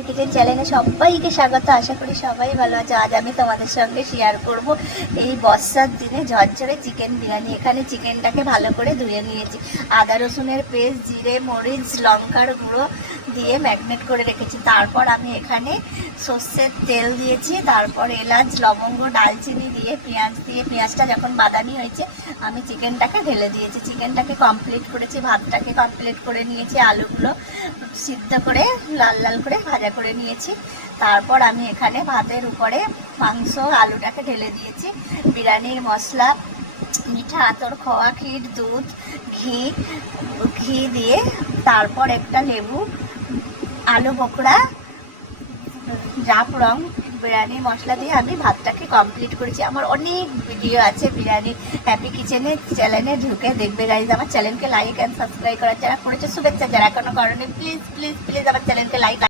Happy kitchen চ্যানেলে সবাইকে স্বাগত। আশা করি সবাই ভালো আছে। আজ আমি তোমাদের সঙ্গে শেয়ার করব এই বর্ষার দিনে ঝরঝরে চিকেন বিরিয়ানি। এখানে চিকেনটাকে ভালো করে ধুয়ে নিয়েছি, আদা রসুনের পেস্ট, জিরে মরিচ লঙ্কার গুঁড়ো দিয়ে ম্যারিনেট করে রেখেছি। তারপর আমি এখানে সর্ষের তেল দিয়েছি, তারপর এলাচ লবঙ্গ ডালচিনি দিয়ে পেঁয়াজটা যখন বাদামি হয়েছে আমি চিকেনটাকে ঢেলে দিয়েছি। চিকেনটাকে কমপ্লিট করেছি, ভাতটাকে কমপ্লিট করে নিয়েছি, আলুগুলো সিদ্ধ করে লাল লাল করে ভাজা করে নিয়েছি। তারপর আমি এখানে ভাতের উপরে মাংস আলুটাকে ঢেলে দিয়েছি। বিরিয়ানির মশলা, মিঠা আতর, খোয়া ক্ষীর, দুধ, ঘি দিয়ে তারপর একটা লেবু, আলু বোখরা, জাফরং, বিরিয়ানি মশলা দিয়ে আমি ভাতটাকে কমপ্লিট করেছি। আমার অনেক ভিডিও আছে বিরিয়ানি হ্যাপি কিচেনের চ্যানেলে, ঢুকে দেখবে গাইজ। আমার চ্যানেলকে লাইক অ্যান্ড সাবস্ক্রাইব করার যারা করেছে শুভেচ্ছা, যারা এখনো করেনি প্লিজ প্লিজ প্লিজ আমার চ্যানেলকে লাইক